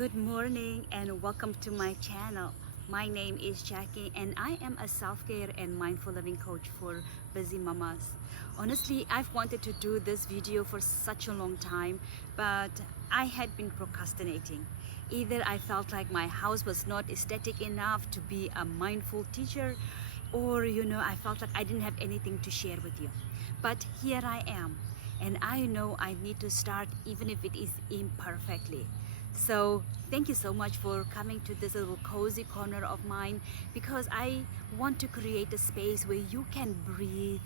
Good morning and welcome to my channel. My name is Jackie and I am a self-care and mindful living coach for busy mamas. Honestly, I've wanted to do this video for such a long time, but I had been procrastinating. Either I felt like my house was not aesthetic enough to be a mindful teacher, or I felt like I didn't have anything to share with you. But here I am, and I know I need to start even if it is imperfectly. So thank you so much for coming to this little cozy corner of mine, because I want to create a space where you can breathe,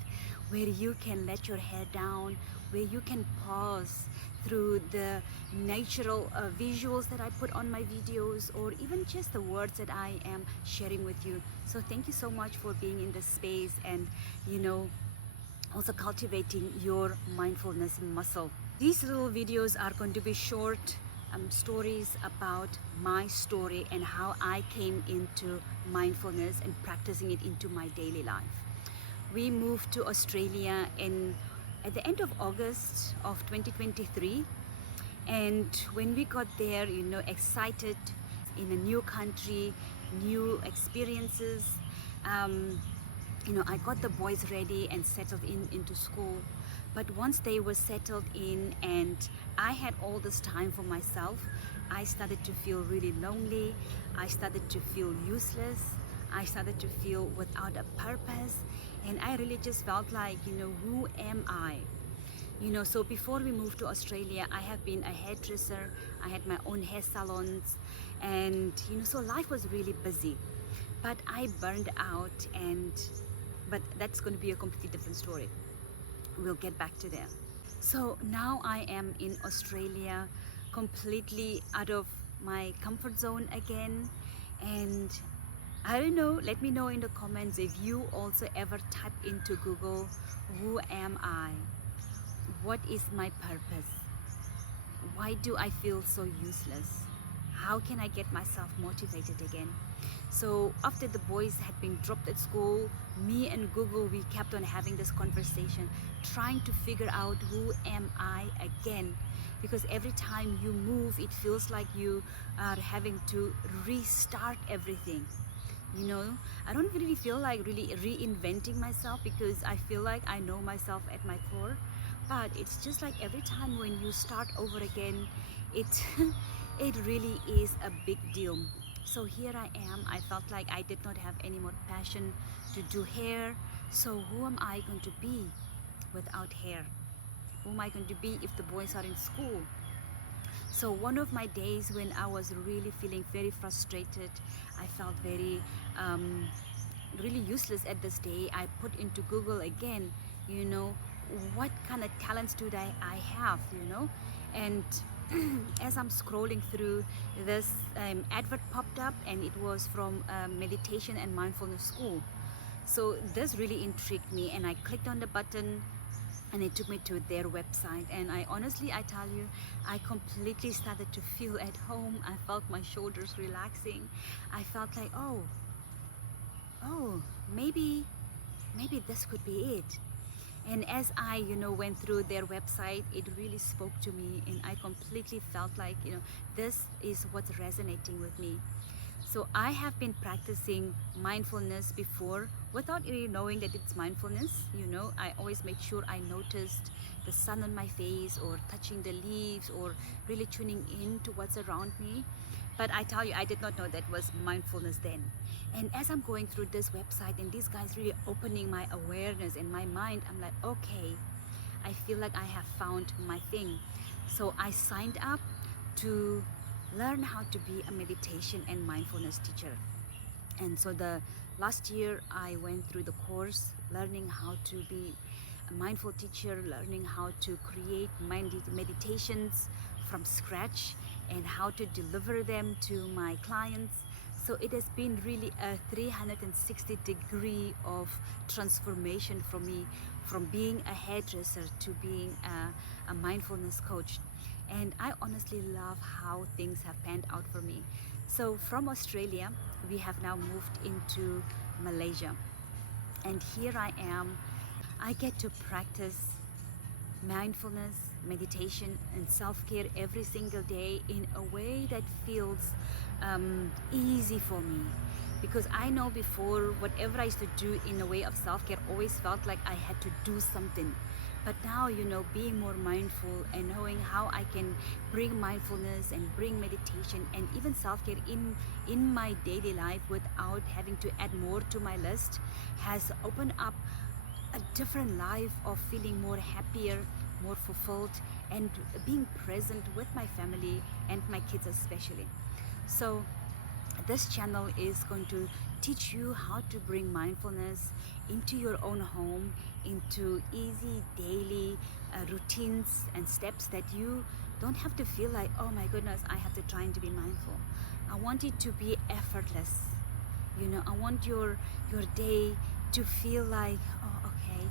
where you can let your hair down, where you can pause through the natural visuals that I put on my videos, or even just the words that I am sharing with you. So thank you so much for being in this space and also cultivating your mindfulness muscle. These little videos are going to be short stories about my story and how I came into mindfulness and practicing it into my daily life. We moved to Australia at the end of August of 2023, and when we got there, excited in a new country, new experiences. I got the boys ready and settled into school. But once they were settled in and I had all this time for myself, I started to feel really lonely. I started to feel useless. I started to feel without a purpose. And I really just felt like, who am I? So before we moved to Australia, I have been a hairdresser. I had my own hair salons. And, so life was really busy. But I burned out, but that's going to be a completely different story. We'll get back to there. So now I am in Australia, completely out of my comfort zone again. And I don't know, let me know in the comments if you also ever type into Google, who am I? What is my purpose? Why do I feel so useless? How can I get myself motivated again? So after the boys had been dropped at school, me and Google, we kept on having this conversation, trying to figure out who am I again. Because every time you move, it feels like you are having to restart everything. I don't really feel like really reinventing myself, because I feel like I know myself at my core. But it's just like every time when you start over again, it it really is a big deal. So here I am. I felt like I did not have any more passion to do hair. So who am I going to be without hair? Who am I going to be if the boys are in school? So one of my days when I was really feeling very frustrated, I felt very really useless at this day, I put into Google again, what kind of talents do I have, and as I'm scrolling through, this advert popped up, and it was from a meditation and mindfulness school. So this really intrigued me, and I clicked on the button, and it took me to their website. And I tell you, I completely started to feel at home. I felt my shoulders relaxing. I felt like, oh, maybe this could be it. And as I went through their website, it really spoke to me, and I completely felt like this is what's resonating with me. So I have been practicing mindfulness before without really knowing that it's mindfulness. I always made sure I noticed the sun on my face, or touching the leaves, or really tuning in to what's around me. But I tell you, I did not know that was mindfulness then. And as I'm going through this website and these guys really opening my awareness and my mind, I'm like, okay, I feel like I have found my thing. So I signed up to learn how to be a meditation and mindfulness teacher. And so the last year I went through the course, learning how to be a mindful teacher, learning how to create meditations from scratch, and how to deliver them to my clients. So it has been really a 360-degree of transformation for me, from being a hairdresser to being a mindfulness coach. And I honestly love how things have panned out for me. So from Australia, we have now moved into Malaysia. And here I am. I get to practice mindfulness, meditation and self-care every single day in a way that feels easy for me, because I know before whatever I used to do in a way of self-care always felt like I had to do something. But now, being more mindful and knowing how I can bring mindfulness and bring meditation and even self-care in my daily life without having to add more to my list has opened up a different life of feeling more happier, more fulfilled, and being present with my family and my kids especially. So this channel is going to teach you how to bring mindfulness into your own home, into easy daily routines and steps that you don't have to feel like, oh my goodness, I have to try to be mindful. I want it to be effortless. I want your day to feel like, oh, okay,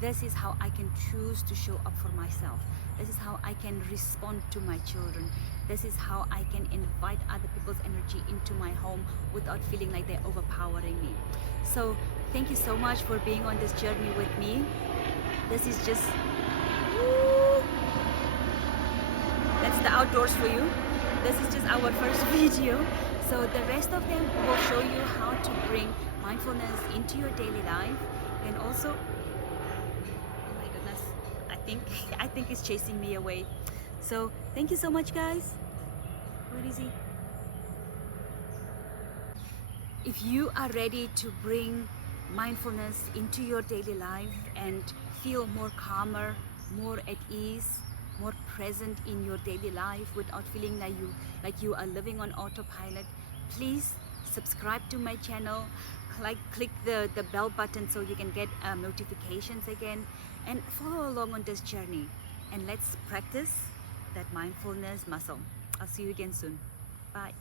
this is how I can choose to show up for myself. This is how I can respond to my children. This is how I can invite other people's energy into my home without feeling like they're overpowering me. So thank you so much for being on this journey with me. This is just, woo, that's the outdoors for you. This is just our first video. So the rest of them will show you how to bring mindfulness into your daily life. And also, oh my goodness, I think it's chasing me away. So thank you so much, guys. Where is he? If you are ready to bring mindfulness into your daily life and feel more calmer, more at ease, more present in your daily life without feeling like you are living on autopilot, please subscribe to my channel. Click the bell button so you can get notifications again, and follow along on this journey, and let's practice that mindfulness muscle. I'll see you again soon. Bye.